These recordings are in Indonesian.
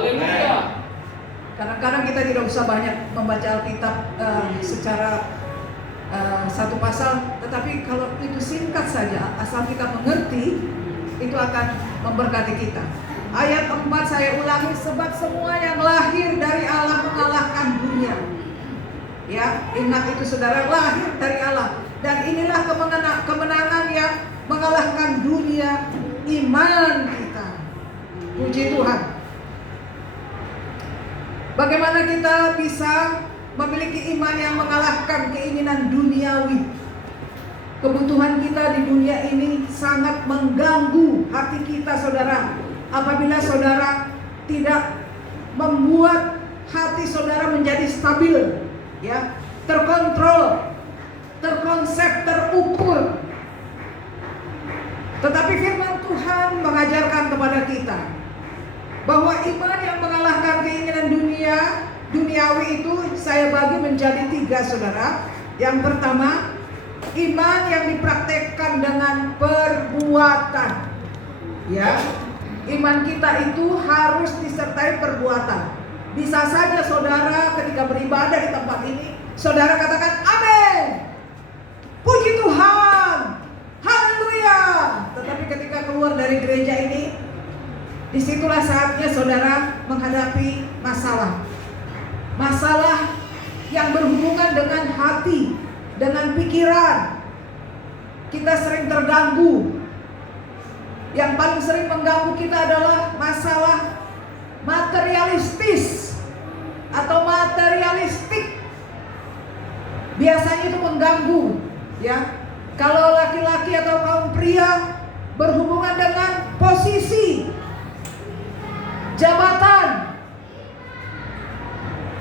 Haleluya. Kadang-kadang kita tidak usah banyak membaca Alkitab secara satu pasal, tetapi kalau itu singkat saja, asal kita mengerti, itu akan memberkati kita. Ayat 4 saya ulangi, sebab semua yang lahir dari Allah mengalahkan dunia. Ya, ingat itu saudara, lahir dari Allah. Dan inilah kemenangan yang mengalahkan dunia, iman kita. Puji Tuhan. Bagaimana kita bisa memiliki iman yang mengalahkan keinginan duniawi? Kebutuhan kita di dunia ini sangat mengganggu hati kita, saudara. Apabila saudara tidak membuat hati saudara menjadi stabil, ya, terkontrol, terkonsep, terukur. Tetapi firman Tuhan mengajarkan kepada kita bahwa iman yang mengalahkan keinginan duniawi itu saya bagi menjadi 3, saudara. Yang pertama, iman yang dipraktekkan dengan perbuatan. Ya, iman kita itu harus disertai perbuatan. Bisa saja saudara ketika beribadah di tempat ini, saudara katakan amin, puji Tuhan, haleluya. Tetapi ketika keluar dari gereja ini, disitulah saatnya saudara menghadapi masalah. Masalah yang berhubungan dengan hati, dengan pikiran. Kita sering terganggu. Yang paling sering mengganggu kita adalah masalah materialistis atau materialistik. Biasanya itu mengganggu, ya. Kalau laki-laki atau kaum pria berhubungan dengan posisi, jabatan.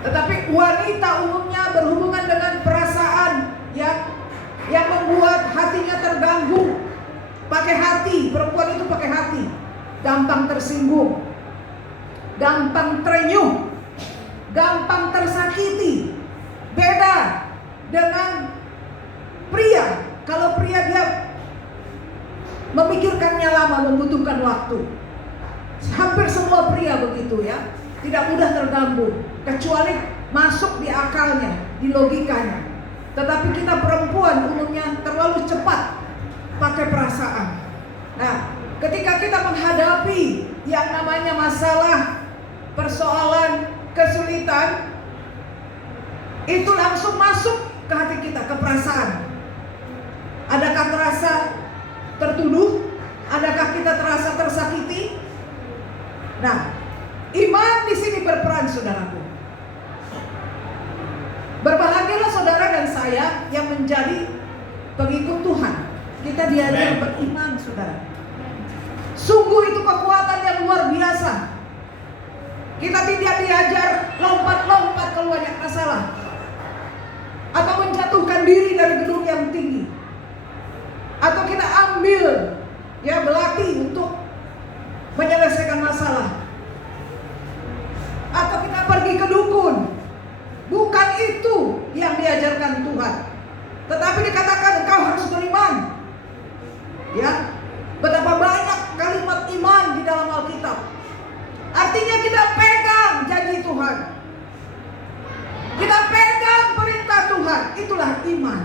Tetapi wanita umumnya berhubungan dengan perasaan yang membuat hatinya terganggu. Pakai hati, perempuan itu pakai hati. Gampang tersinggung, gampang terenyuh, gampang tersakiti. Beda dengan pria. Kalau pria dia memikirkannya lama, membutuhkan waktu. Hampir semua pria begitu, ya. Tidak mudah terganggu, kecuali masuk di akalnya, di logikanya. Tetapi kita perempuan umumnya terlalu cepat pakai perasaan. Nah, ketika kita menghadapi yang namanya masalah, persoalan, kesulitan, itu langsung masuk ke hati kita, ke perasaan. Adakah terasa tertuduh? Adakah kita terasa tersakiti? Nah, iman di sini berperan, saudaraku. Berbahagialah saudara dan saya yang menjadi pengikut Tuhan. Kita diajar beriman, saudara. Sungguh itu kekuatan yang luar biasa. Kita tidak diajar lompat-lompat kalau banyak masalah, atau menjatuhkan diri dari gedung yang tinggi, atau kita ambil, ya, belati untuk menyelesaikan masalah, atau kita pergi ke dukun. Bukan itu yang diajarkan Tuhan. Tetapi dikatakan engkau harus beriman. Ya, betapa banyak kalimat iman di dalam Alkitab. Artinya kita pegang janji Tuhan, kita pegang perintah Tuhan. Itulah iman.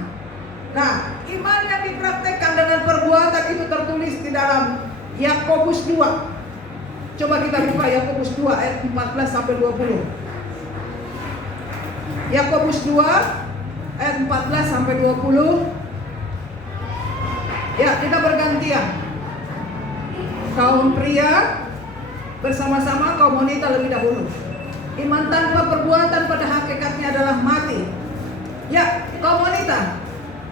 Nah, iman yang dipraktekkan dengan perbuatan itu tertulis di dalam Yakobus 2. Coba kita buka Yakobus 2 ayat 14 sampai 20. Yakobus 2 ayat 14 sampai 20. Ya, kita bergantian. Kaum pria bersama-sama, kaum wanita lebih dahulu. Iman tanpa perbuatan pada hakikatnya adalah mati. Ya, kaum wanita,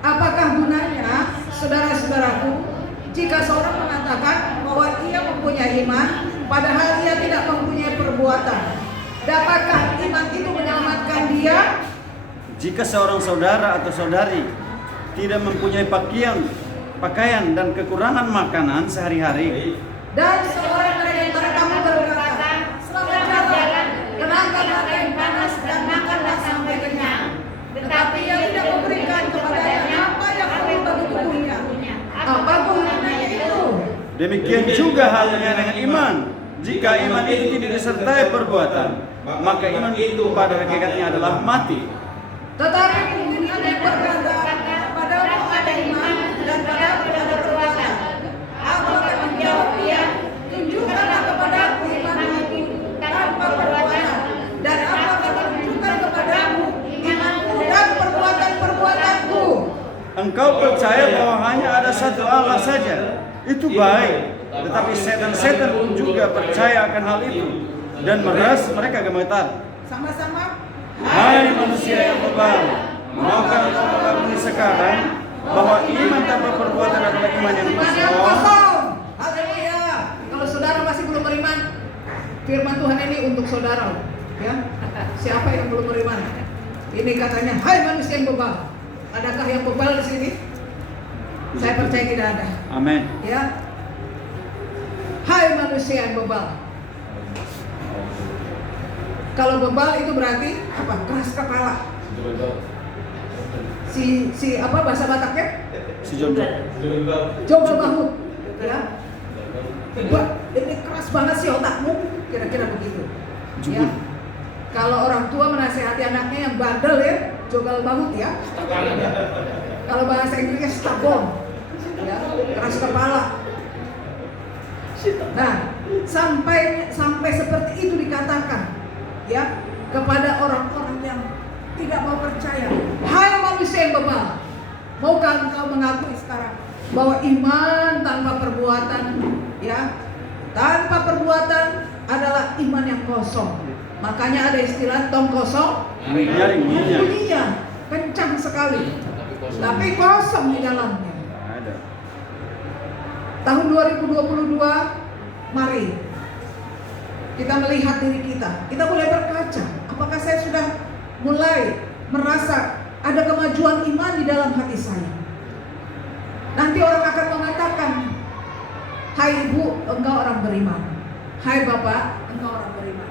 apakah gunanya, saudara-saudaraku, jika seorang mengatakan bahwa ia mempunyai iman, padahal ia tidak mempunyai perbuatan? Dapatkah iman itu menyelamatkan dia? Jika seorang saudara atau saudari tidak mempunyai pakaian dan kekurangan makanan sehari-hari, dan seorang dari antara kamu berkata, selamat jalan, kenakan pakaian panas dan makanlah sampai kenyang, tetapi ia tidak memberikan kepadanya apa yang perlu bagi tubuhnya. Apa gunanya itu? demikian juga halnya dengan iman. Jika iman itu tidak disertai perbuatan, maka iman itu pada hakikatnya adalah mati. Tetapi mungkin ada yang berkata, padamu ada iman dan padamu ada perbuatan. Aku akan menjawab dia, tunjukkanlah kepadaku imanmu tanpa perbuatan, dan aku akan tunjukkan kepadamu imanku dan perbuatan-perbuatanku. Engkau percaya bahwa hanya ada satu Allah saja, itu baik. Tetapi setan-setan pun juga percaya akan hal itu, dan mereka gemetar. Sama-sama. Hai manusia yang bebal, maukah engkau mengakui sekarang bahwa iman tanpa perbuatan adalah iman yang Iman yang kosong? kosong. Haleluya. Kalau saudara masih belum beriman, firman Tuhan ini untuk saudara. Ya, siapa yang belum beriman? Ini katanya, hai manusia yang bebal. Adakah yang bebal di sini? Saya percaya tidak ada. Amin. Ya, hai manusia yang bebal. Kalau bebal itu berarti apa? Keras kepala. Si apa bahasa Bataknya? Si Jomblo. Jongkok bahu. Ya. Ini keras banget sih otakmu. Kira-kira begitu. Ya. Kalau orang tua menasehati anaknya yang bandel ya, jogal bahu ya. Kalau bahasa Inggrisnya stubborn. Ya, keras kepala. Nah, sampai seperti itu dikatakan ya kepada orang-orang yang tidak mau percaya. Hai manusia yang bebal, maukah engkau mengakui sekarang bahwa iman tanpa perbuatan, ya, tanpa perbuatan adalah iman yang kosong. Makanya ada istilah tong kosong, bunyinya kencang sekali, tapi kosong di dalamnya. Tahun 2022, mari kita melihat diri kita. Kita mulai berkaca. Apakah saya sudah mulai merasa ada kemajuan iman di dalam hati saya? Nanti orang akan mengatakan, hai ibu, engkau orang beriman. Hai bapak, engkau orang beriman.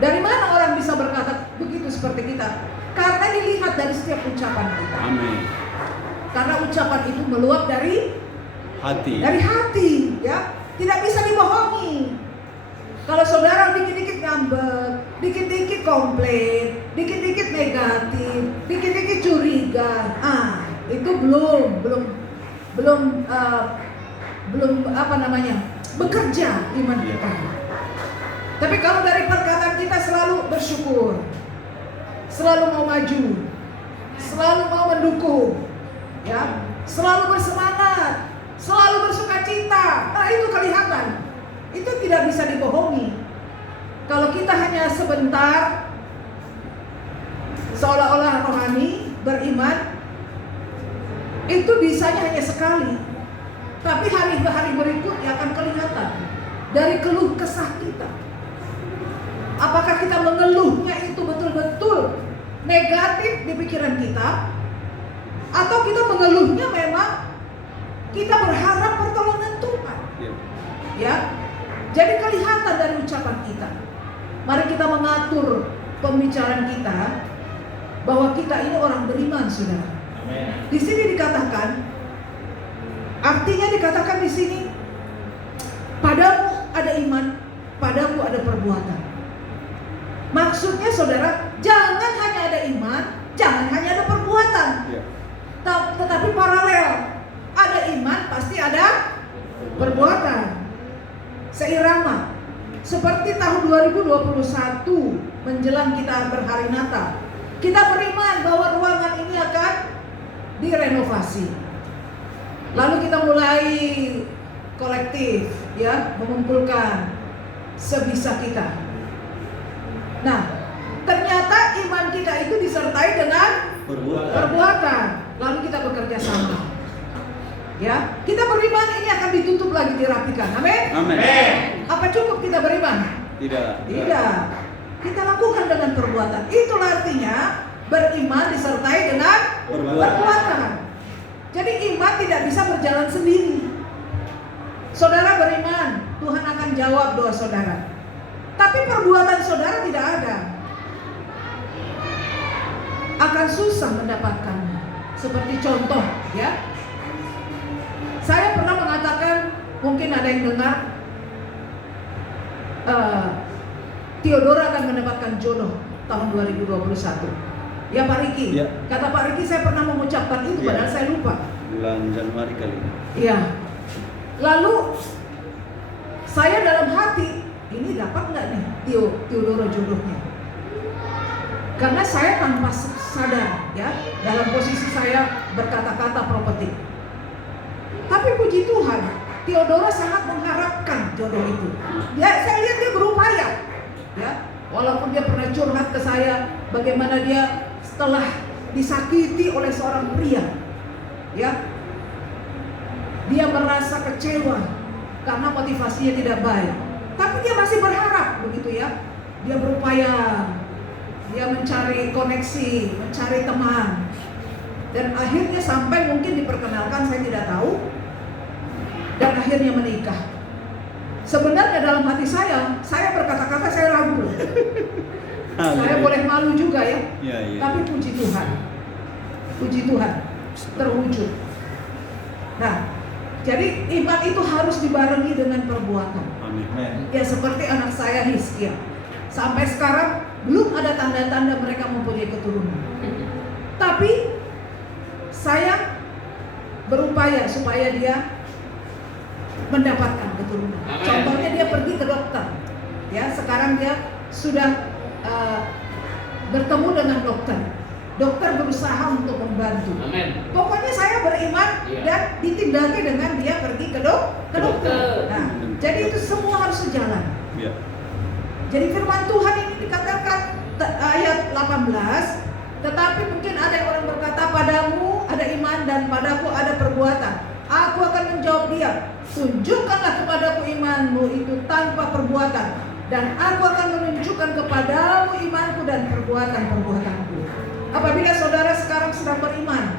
Dari mana orang bisa berkata begitu seperti kita? Karena dilihat dari setiap ucapan kita. Amin. Karena ucapan itu meluap dari hati. Dari hati, ya, tidak bisa dibohongi. Kalau saudara dikit-dikit ngambek, dikit-dikit komplain, dikit-dikit negatif, dikit-dikit curiga, itu belum apa namanya, bekerja iman kita. Tapi kalau dari perkataan kita selalu bersyukur, selalu mau maju, selalu mau mendukung, ya, selalu bersemangat, selalu bersukacita. Nah, itu kelihatan. Itu tidak bisa dibohongi. Kalau kita hanya sebentar seolah-olah rohani, beriman, itu bisanya hanya sekali. Tapi hari-hari berikutnya akan kelihatan dari keluh kesah kita. Apakah kita mengeluhnya itu betul-betul negatif di pikiran kita, atau kita mengeluhnya memang kita berharap pertolongan Tuhan. Ya. Jadi kelihatan dari ucapan kita. Mari kita mengatur pembicaraan kita bahwa kita ini orang beriman, saudara. Di sini dikatakan, artinya dikatakan di sini, padamu ada iman, padamu ada perbuatan. Maksudnya, saudara, jangan hanya ada iman, jangan hanya ada perbuatan, tetapi paralel. Ada iman, pasti ada perbuatan. Seirama. Seperti tahun 2021 menjelang kita berhari Natal, kita beriman bahwa ruangan ini akan direnovasi. Lalu kita mulai kolektif, ya, mengumpulkan sebisa kita. Nah, ternyata iman kita itu disertai dengan perbuatan. Lalu kita bekerja sama. Ya, kita beriman ini akan ditutup lagi, dirapikan. Amin. Amin. Apa cukup kita beriman? Tidak. Tidak. Kita lakukan dengan perbuatan. Itulah artinya beriman disertai dengan perbuatan. Jadi iman tidak bisa berjalan sendiri. Saudara beriman, Tuhan akan jawab doa saudara. Tapi perbuatan saudara tidak ada, akan susah mendapatkannya. Seperti contoh, ya. Saya pernah mengatakan, mungkin ada yang dengar, Theodora akan mendapatkan jodoh tahun 2021. Ya Pak Riki, Ya. kata Pak Riki saya pernah mengucapkan itu, Ya. padahal saya lupa. Bulan Januari kali ini. Iya. Lalu saya dalam hati, ini dapat nggak nih Theodora jodohnya? Karena saya tanpa sadar, ya, dalam posisi saya berkata-kata properti. Tapi puji Tuhan, Theodora sangat mengharapkan jodoh itu. Ya, saya lihat dia berupaya, ya, walaupun dia pernah curhat ke saya bagaimana dia setelah disakiti oleh seorang pria, ya, dia merasa kecewa karena motivasinya tidak baik. Tapi dia masih berharap, begitu ya. Dia berupaya, dia mencari koneksi, mencari teman, dan akhirnya sampai mungkin diperkenalkan, saya tidak tahu, dan akhirnya menikah. Sebenarnya dalam hati saya berkata-kata saya ragu. Saya boleh malu juga ya. Ya, ya. Tapi puji Tuhan, terwujud. Nah, jadi iman itu harus dibarengi dengan perbuatan. Amin. Ya seperti anak saya Hizkia, sampai sekarang belum ada tanda-tanda mereka mempunyai keturunan. Tapi saya berupaya supaya dia mendapatkan keturunan. Contohnya dia pergi ke dokter. Ya, sekarang dia sudah bertemu dengan dokter. Dokter berusaha untuk membantu. Amin. Pokoknya saya beriman dan ditindaki dengan dia pergi ke dokter. Nah, jadi itu semua harus sejalan. Ya. Jadi firman Tuhan ini dikatakan ayat 18, tetapi mungkin ada yang orang berkata, padamu ada iman dan padaku ada perbuatan. Aku akan menjawab dia, tunjukkanlah kepadaku imanmu itu tanpa perbuatan, dan aku akan menunjukkan kepadamu imanku dan perbuatan-perbuatanku. Apabila saudara sekarang sedang beriman,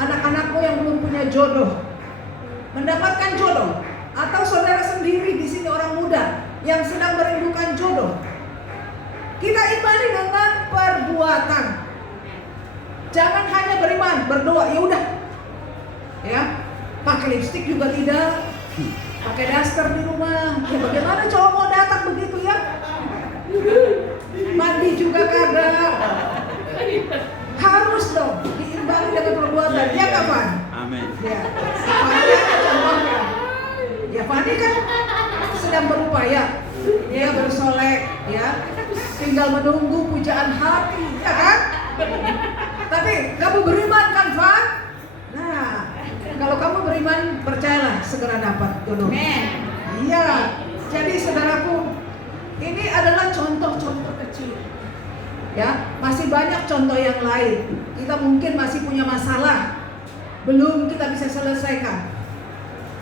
anak-anakmu yang belum punya jodoh mendapatkan jodoh, atau saudara sendiri di sini orang muda yang sedang merindukan jodoh, kita imani dengan perbuatan. Jangan hanya beriman, berdoa, ya udah, ya, pakai lipstik juga tidak, pakai daster di rumah. Ya bagaimana cowok mau datang begitu ya? Mandi juga kagak. Harus dong diimbangi dengan perbuatan. Ya kapan? Amin. Ya, Fani ada contohnya. Ya Fani kan sedang berupaya, dia bersolek, ya, tinggal menunggu pujaan hati, ya kan? Tapi kamu beriman kan, Fan? Nah, kalau kamu beriman, percayalah segera dapat jodoh. Iya. Jadi saudaraku, ini adalah contoh-contoh kecil. Ya, masih banyak contoh yang lain. Kita mungkin masih punya masalah, belum kita bisa selesaikan.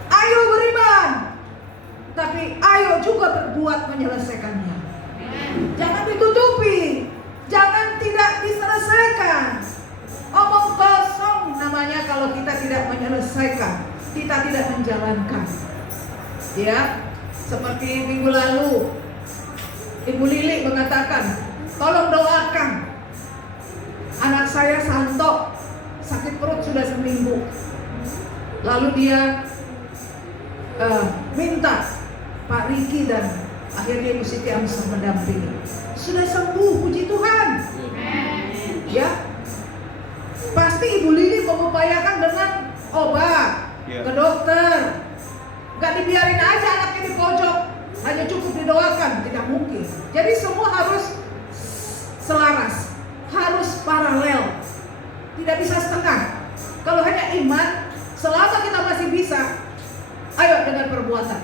Ayo beriman, tapi ayo juga berbuat menyelesaikannya. Jangan ditutupi, jangan tidak diselesaikan. Omong kosong namanya kalau kita tidak menyelesaikan, kita tidak menjalankan. Ya, seperti minggu lalu Ibu Lili mengatakan, tolong doakan anak saya Santo, sakit perut sudah seminggu. Lalu dia minta Pak Riki dan akhirnya Ibu Siti Amsah mendampingi. Sudah sembuh, puji Tuhan. Ya, pasti Ibu Lili mengupayakan dengan obat ke dokter. Gak dibiarin aja anaknya di pojok, hanya cukup didoakan, tidak mungkin. Jadi semua harus selaras, harus paralel, tidak bisa setengah. Kalau hanya iman, selama kita masih bisa, ayo dengan perbuatan.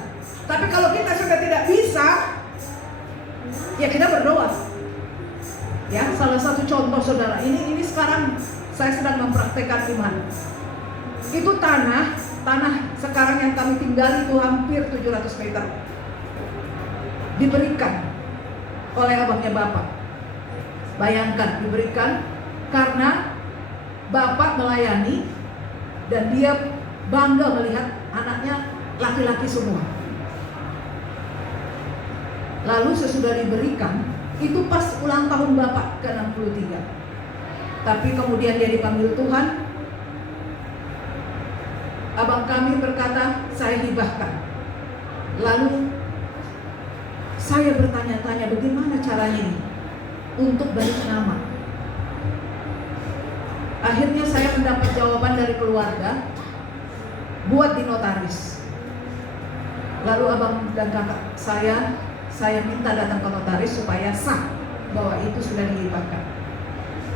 Tapi kalau kita sudah tidak bisa, ya kita berdoa. Ya, salah satu contoh saudara, ini sekarang saya sedang mempraktekkan iman. Itu tanah sekarang yang kami tinggali itu hampir 700 meter. Diberikan oleh abangnya Bapak. Bayangkan, diberikan karena Bapak melayani dan dia bangga melihat anaknya laki-laki semua. Lalu sesudah diberikan, itu pas ulang tahun Bapak ke-63. Tapi kemudian dia dipanggil Tuhan. Abang kami berkata, saya hibahkan. Lalu Saya bertanya-tanya bagaimana caranya ini untuk balik nama. Akhirnya saya mendapat jawaban dari keluarga, buat di notaris. Lalu abang dan kakak saya minta datang ke notaris supaya sah bahwa itu sudah dilibatkan.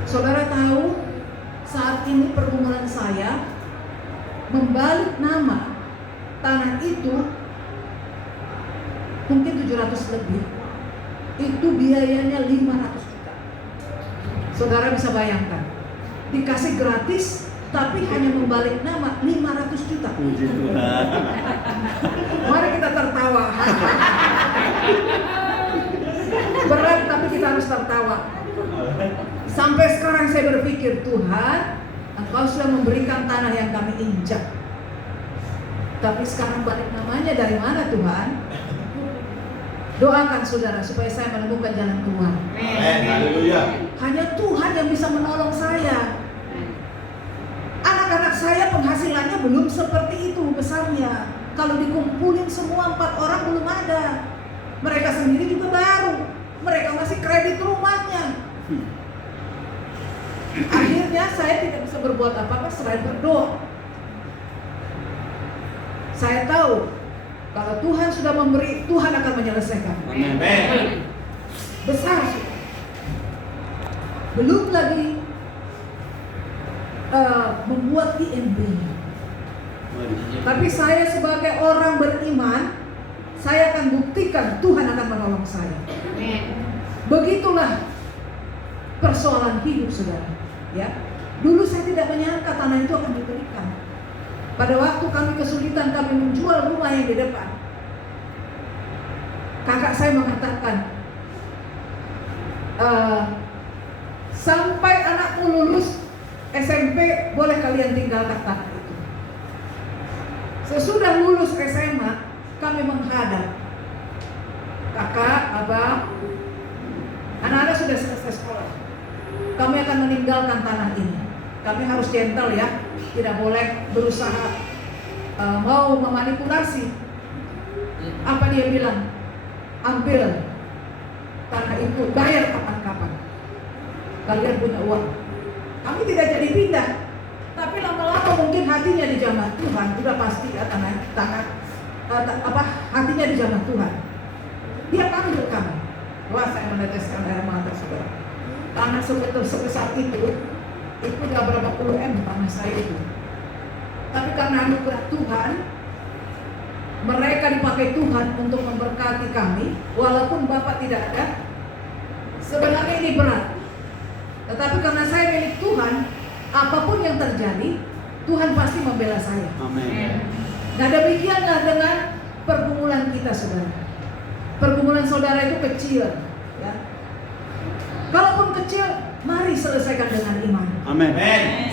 Saudara tahu, saat ini pergumulan saya membalik nama tanah itu mungkin 700 lebih. Itu biayanya 500 juta. Saudara bisa bayangkan, dikasih gratis tapi hanya membalik nama 500 juta. Puji Tuhan. Mari kita tertawa. Berat tapi kita harus tertawa. Sampai sekarang saya berpikir, Tuhan, Engkau sudah memberikan tanah yang kami injak. Tapi sekarang balik namanya dari mana, Tuhan? Doakan saudara supaya saya menemukan jalan keluar. Amin. Haleluya. Hanya Tuhan yang bisa menolong saya. Anak-anak saya penghasilannya belum seperti itu besarnya. Kalau dikumpulin semua 4 orang belum ada. Mereka sendiri juga baru. Mereka masih kredit rumahnya. Akhirnya saya tidak bisa berbuat apa-apa selain berdoa. Saya tahu kalau Tuhan sudah memberi, Tuhan akan menyelesaikan. Amin. Besar. Belum lagi membuat IMB. Tapi saya sebagai orang beriman, saya akan buktikan Tuhan akan menolong saya. Begitulah persoalan hidup saudara. Ya, dulu saya tidak menyangka tanah itu akan diberikan. Pada waktu kami kesulitan, kami menjual rumah yang di depan. Kakak saya mengatakan, sampai anakmu lulus SMP boleh kalian tinggalkan tanah itu. Sesudah lulus SMA, kami menghadap. Kakak, abang, anak-anak sudah selesai sekolah. Kami akan meninggalkan tanah ini. Kami harus gentle ya, tidak boleh berusaha mau memanipulasi. Apa dia bilang? Ambil tanah itu, bayar kapan-kapan. Kalian punya uang. Kami tidak jadi pindah. Tapi lama-lama mungkin hatinya dijamah Tuhan. Sudah pasti ya hatinya dijamah Tuhan. Dia panggil kami. Wah, saya meneteskan air mata saudara. Tanah sebesar itu gak berapa puluh M tanah saya itu. Tapi karena anugerah Tuhan, mereka dipakai Tuhan untuk memberkati kami. Walaupun Bapak tidak ada, sebenarnya ini berat. Tetapi karena saya milik Tuhan, apapun yang terjadi, Tuhan pasti membela saya. Amin. Nah, demikianlah dengan pergumulan kita saudara. Pergumulan saudara itu kecil ya. Kalaupun kecil, mari selesaikan dengan iman. Amin.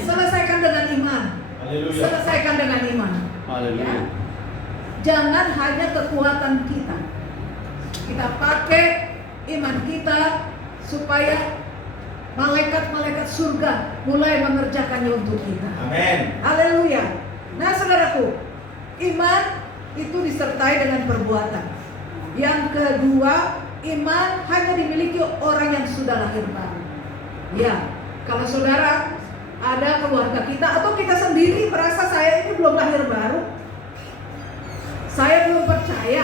Selesaikan dengan iman. Haleluya. Selesaikan dengan iman. Haleluya. Ya. Jangan hanya kekuatan kita. Kita pakai iman kita supaya malaikat-malaikat surga mulai mengerjakannya untuk kita. Amin. Haleluya. Nah saudaraku, iman itu disertai dengan perbuatan. Yang kedua, iman hanya dimiliki orang yang sudah lahir baru. Ya, kalau saudara ada keluarga kita atau kita sendiri merasa saya ini belum lahir baru, saya belum percaya.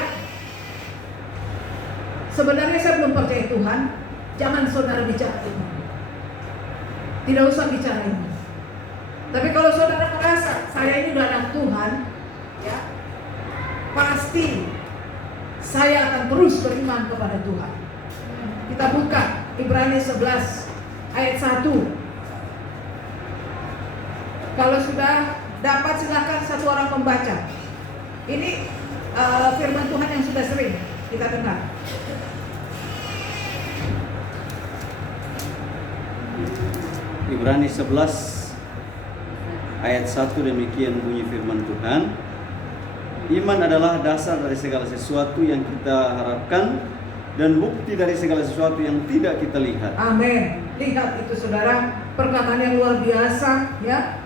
Sebenarnya saya belum percaya Tuhan. Jangan saudara bicara iman. Tidak usah bicara iman. Tapi kalau saudara merasa saya ini udah anak Tuhan, ya, pasti saya akan terus beriman kepada Tuhan. Kita buka Ibrani 11 ayat 1. Kalau sudah dapat silakan satu orang pembaca. Ini firman Tuhan yang sudah sering kita dengar. Ibrani 11 ayat 1 demikian bunyi firman Tuhan. Iman adalah dasar dari segala sesuatu yang kita harapkan dan bukti dari segala sesuatu yang tidak kita lihat. Amin. Lihat itu saudara, perkataan yang luar biasa ya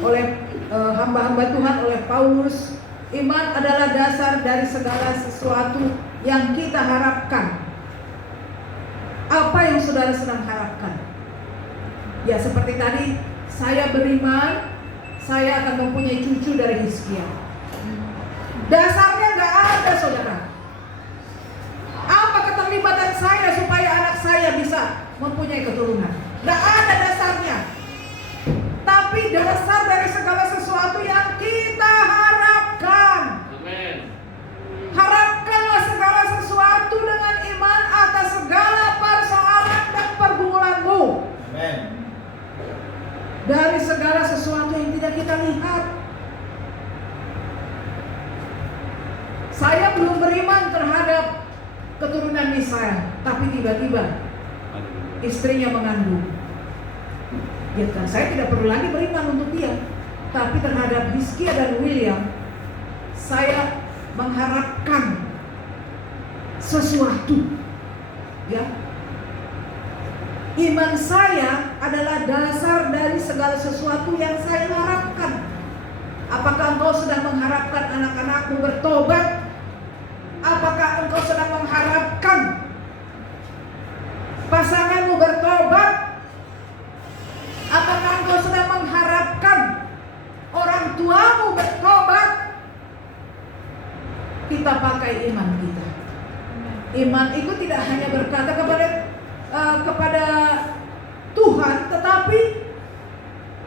oleh hamba-hamba Tuhan, oleh Paulus. Iman adalah dasar dari segala sesuatu yang kita harapkan. Apa yang saudara sedang harapkan? Ya seperti tadi, saya beriman, saya akan mempunyai cucu dari Hizkia. Dasarnya nggak ada, saudara. Apa keterlibatan saya supaya anak saya bisa mempunyai keturunan? Nggak ada dasarnya. Tapi dasar dari segala sesuatu yang kita harapkan. Amen. Harapkanlah segala sesuatu dengan iman atas segala persoalan dan pergumulanmu. Amen. Dari segala sesuatu yang tidak kita lihat. Saya belum beriman terhadap keturunan Yesaya, tapi tiba-tiba istrinya mengandung. Ya kan, saya tidak perlu lagi beriman untuk dia. Tapi terhadap Hizkia dan William, saya mengharapkan sesuatu. Ya, iman saya adalah dasar dari segala sesuatu yang saya harapkan. Apakah engkau sedang mengharapkan anak-anakmu bertobat? Apakah engkau sedang mengharapkan pasanganmu bertobat? Apakah engkau sedang mengharapkan orang tuamu bertobat? Kita pakai iman kita. Iman itu tidak hanya berkata kepada Tuhan, tetapi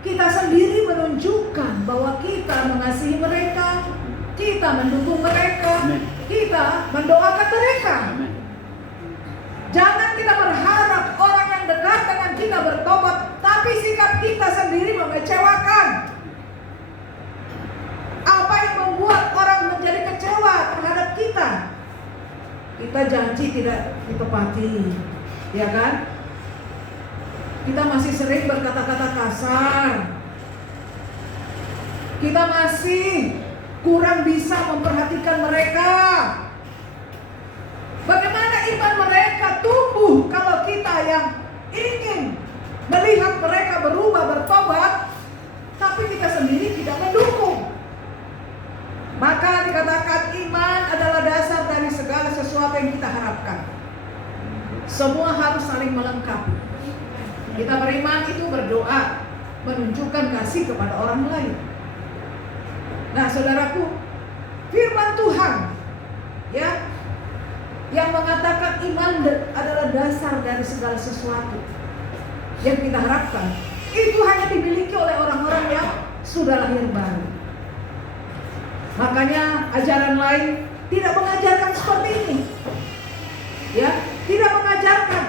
kita sendiri menunjukkan bahwa kita mengasihi mereka, kita mendukung mereka, kita mendoakan mereka. Jangan kita berharap orang yang dekat dengan kita bertobat, tapi sikap kita sendiri mengecewakan. Apa yang membuat orang menjadi kecewa terhadap kita? Kita janji tidak ditepati, ya kan? Kita masih sering berkata-kata kasar. Kita masih kurang bisa memperhatikan mereka. Bagaimana iman mereka tumbuh kalau kita yang ingin melihat mereka berubah, bertobat, tapi kita sendiri tidak mendukung? Maka dikatakan iman adalah dasar dari segala sesuatu yang kita harapkan. Semua harus saling melengkapi. Kita beriman itu berdoa, menunjukkan kasih kepada orang lain. Nah, saudaraku, firman Tuhan ya yang mengatakan iman adalah dasar dari segala sesuatu yang kita harapkan, itu hanya dimiliki oleh orang-orang yang sudah lahir baru. Makanya ajaran lain tidak mengajarkan seperti ini. Ya, tidak mengajarkan.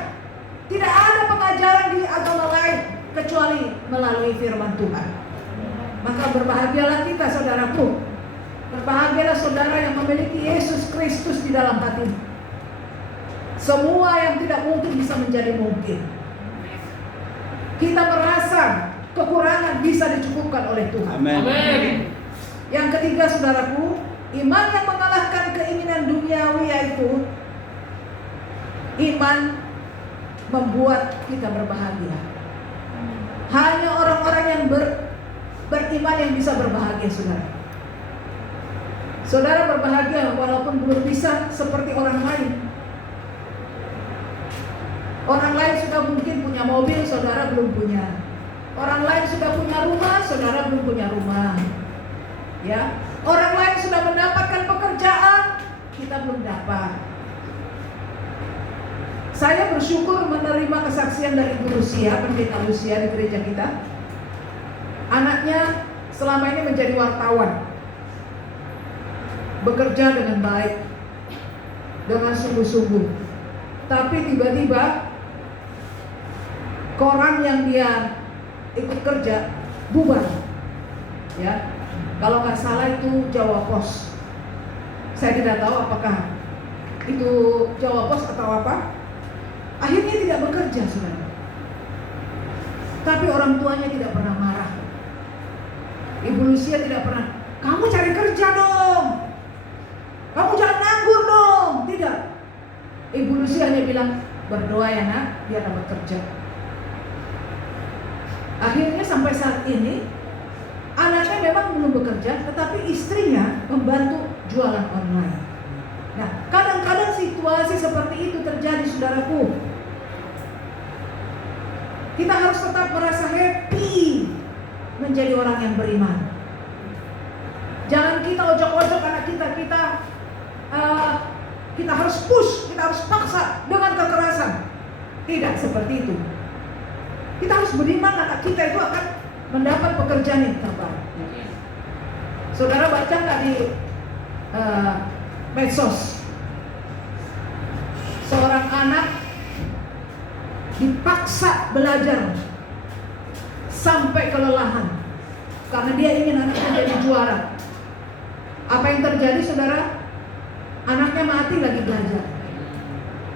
Tidak ada pengajaran di agama lain kecuali melalui firman Tuhan. Maka berbahagialah kita, saudaraku. Berbahagialah saudara yang memiliki Yesus Kristus di dalam hati. Semua yang tidak mungkin bisa menjadi mungkin. Kita merasa kekurangan bisa dicukupkan oleh Tuhan. Amin. Yang ketiga, saudaraku, iman yang mengalahkan keinginan duniawi, yaitu iman membuat kita berbahagia. Hanya orang-orang yang beriman yang bisa berbahagia, saudara. Saudara berbahagia walaupun belum bisa seperti orang lain. Orang lain sudah mungkin punya mobil, saudara belum punya. Orang lain sudah punya rumah, saudara belum punya rumah. Ya, orang lain sudah mendapatkan pekerjaan, kita belum dapat. Saya bersyukur menerima kesaksian dari Ibu Lucia, pendeta Lucia di gereja kita. Anaknya selama ini menjadi wartawan, bekerja dengan baik, dengan sungguh-sungguh. Tapi tiba-tiba koran yang dia ikut kerja bubar. Ya, kalau nggak salah itu Jawa Pos. Saya tidak tahu apakah itu Jawa Pos atau apa. Akhirnya tidak bekerja, saudara. Tapi orang tuanya tidak pernah marah. Ibu Lucia tidak pernah, kamu cari kerja dong, kamu jangan nganggur dong. Tidak. Ibu Lucia hanya bilang, berdoa ya nak, biar dapat kerja. Akhirnya sampai saat ini anaknya memang belum bekerja, tetapi istrinya membantu jualan online. Nah, kadang-kadang situasi seperti itu terjadi, saudaraku. Kita harus tetap merasa happy menjadi orang yang beriman. Jangan kita ojok-ojok anak kita harus push, kita harus paksa dengan kekerasan. Tidak seperti itu. Kita harus beriman, anak kita itu akan mendapat pekerjaan yang terbaik. Saudara baca nggak di medsos? Seorang anak dipaksa belajar sampai kelelahan karena dia ingin anaknya jadi juara. Apa yang terjadi, saudara? Anaknya mati lagi belajar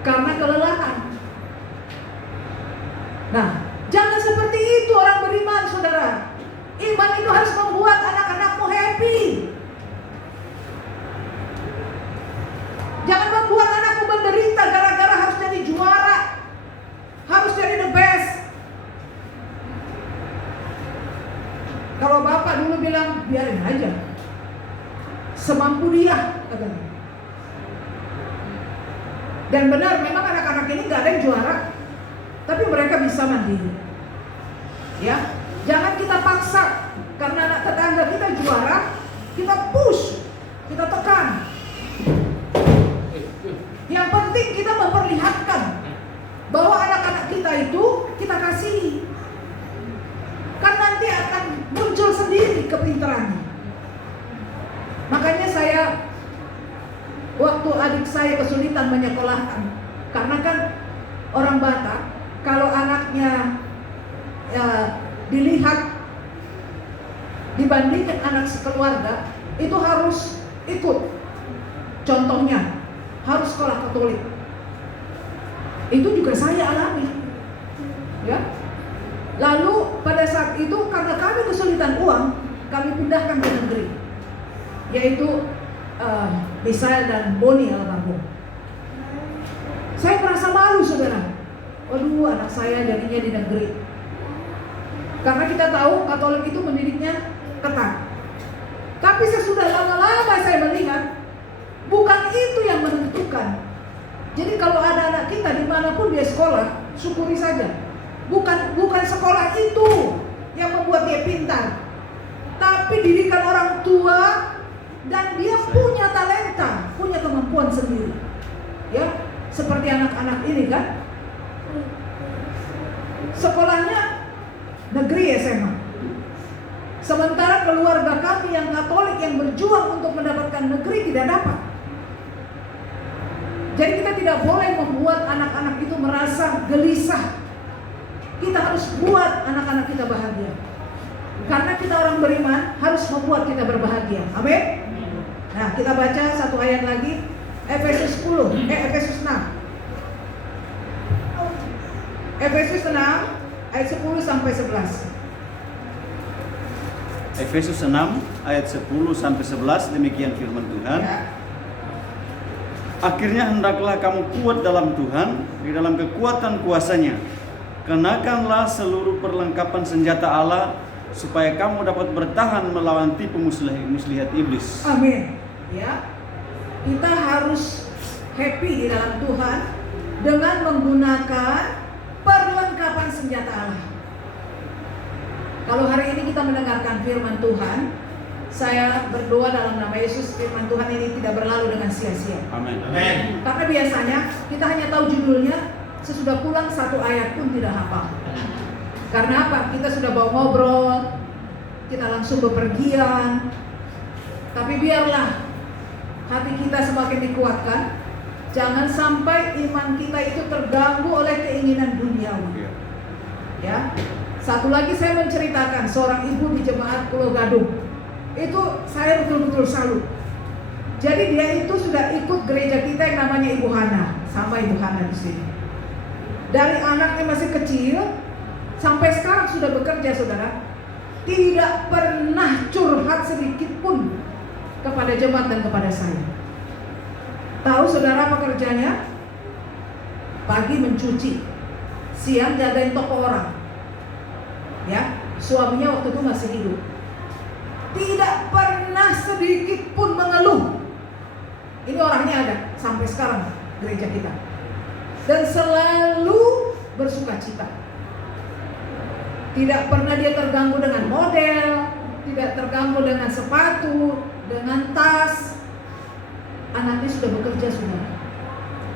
karena kelelahan. Nah, jangan seperti itu orang beriman, saudara. Iman itu harus membuat anak-anakmu happy. Jangan membuat anakmu menderita gara-gara harus jadi juara, harus jadi the best. Kalau bapak dulu bilang, biarin aja, semampu dia, katanya. Dan benar, memang anak-anak ini gak ada yang juara, tapi mereka bisa mandiri. Ya, jangan kita paksa karena anak tetangga kita juara, kita push, kita tekan. Yang penting kita memperlihatkan bahwa anak-anak kita itu kita kasihi. Kan nanti akan muncul sendiri kepintarannya. Makanya saya, waktu adik saya kesulitan menyekolahkan, karena kan orang Batak, kalau anaknya dilihat dibandingkan anak sekeluarga, itu harus ikut. Contohnya, harus sekolah Katolik. Itu juga saya alami, ya. Lalu pada saat itu karena kami kesulitan uang, kami pindahkan ke negeri, yaitu Misael dan Boni almarhum. Saya merasa malu, saudara. Waduh, anak saya jadinya di negeri. Karena kita tahu Katolik itu mendidiknya ketat. Tapi sesudah lama-lama saya melihat bukan itu yang menentukan. Jadi kalau ada anak kita dimanapun dia sekolah, syukuri saja. Bukan sekolah itu yang membuat dia pintar, tapi didikan orang tua dan dia punya talenta, punya kemampuan sendiri. Ya, seperti anak-anak ini kan, sekolahnya negeri SMA. Sementara keluarga kami yang Katolik yang berjuang untuk mendapatkan negeri tidak dapat. Jadi kita tidak boleh membuat anak-anak itu merasa gelisah. Kita harus buat anak-anak kita bahagia. Karena kita orang beriman harus membuat kita berbahagia. Amin. Nah, kita baca satu ayat lagi, Efesus 6. Efesus 6 ayat 10 sampai 11. Efesus 6 ayat 10 sampai 11, demikian firman Tuhan. Ya. Akhirnya hendaklah kamu kuat dalam Tuhan, di dalam kekuatan kuasanya. Kenakanlah seluruh perlengkapan senjata Allah, supaya kamu dapat bertahan melawan tipu muslihat iblis. Amin. Ya, kita harus happy di dalam Tuhan dengan menggunakan perlengkapan senjata Allah. Kalau hari ini kita mendengarkan firman Tuhan, saya berdoa dalam nama Yesus, firman Tuhan ini tidak berlalu dengan sia-sia. Amin. Amin. Karena biasanya kita hanya tahu judulnya, sesudah pulang satu ayat pun tidak hafal. Karena apa? Kita sudah bawa ngobrol, kita langsung bepergian. Tapi biarlah hati kita semakin dikuatkan. Jangan sampai iman kita itu terganggu oleh keinginan duniawi. Ya. Satu lagi saya menceritakan seorang ibu di jemaat Pulau Gadung. Itu saya betul-betul salut. Jadi dia itu sudah ikut gereja kita yang namanya Ibu Hana, sama Ibu Hana di sini. Dari anaknya masih kecil sampai sekarang sudah bekerja, saudara. Tidak pernah curhat sedikit pun kepada jemaat dan kepada saya. Tahu saudara apa kerjanya? Pagi mencuci, siang jagain toko orang. Ya, suaminya waktu itu masih hidup. Tidak pernah sedikit pun mengeluh. Ini orangnya ada. sampai sekarang gereja kita. Dan selalu bersukacita. Tidak pernah dia terganggu dengan model, tidak terganggu dengan sepatu, dengan tas. Anaknya sudah bekerja,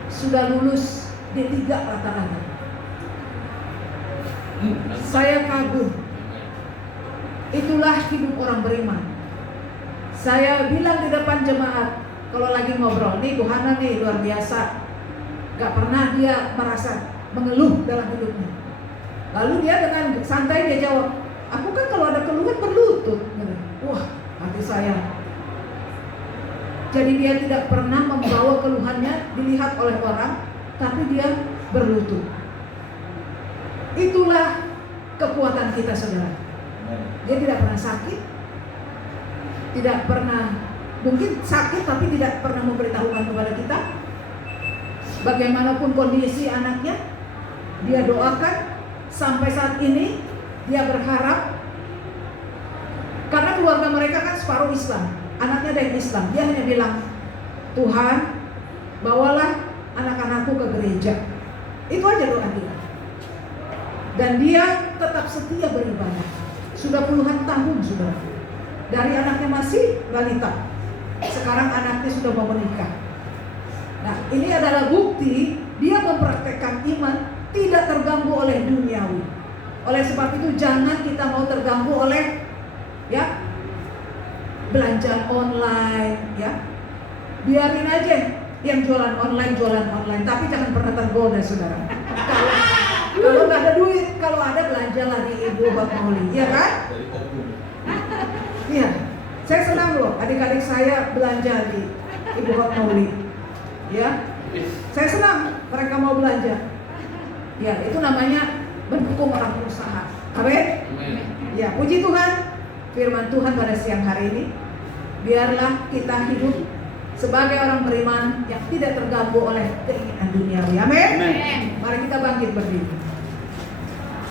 sudah lulus D3 rata-rata. Saya kagum. Itulah hidup orang beriman. Saya bilang di depan jemaat, kalau lagi ngobrol, nih Bu Hana nih luar biasa, gak pernah dia merasa mengeluh dalam hidupnya. Lalu dia dengan santai dia jawab, aku kan kalau ada keluhan berlutut. Wah, hati saya. Jadi dia tidak pernah membawa keluhannya dilihat oleh orang, tapi dia berlutut. Itulah kekuatan kita, saudara. Dia tidak pernah sakit, tidak pernah, mungkin sakit tapi tidak pernah memberitahukan kepada kita. Bagaimanapun kondisi anaknya, dia doakan. Sampai saat ini dia berharap, karena keluarga mereka kan separuh Islam, anaknya ada yang Islam. Dia hanya bilang, Tuhan bawalah anak-anakku ke gereja. Itu aja doa dia. Dan dia tetap setia beribadah. Sudah puluhan tahun, saudara. Dari anaknya masih balita, sekarang anaknya sudah mau menikah. Nah, ini adalah bukti dia mempraktekkan iman, tidak terganggu oleh duniawi. Oleh sebab itu jangan kita mau terganggu oleh belanja online, biarin aja yang jualan online, tapi jangan pernah tergoda, saudara. Kalau nggak ada duit, kalau ada belanjalah di Ibu Hotmoli, ya kan? Iya, saya senang loh adik-adik saya belanja di Ibu Hotmoli, ya. Saya senang mereka mau belanja. Ya, itu namanya mendukung orang berusaha. Amin. Ya, puji Tuhan. Firman Tuhan pada siang hari ini, biarlah kita hidup sebagai orang beriman yang tidak terganggu oleh keinginan duniawi. Amin. Mari kita bangkit berdiri.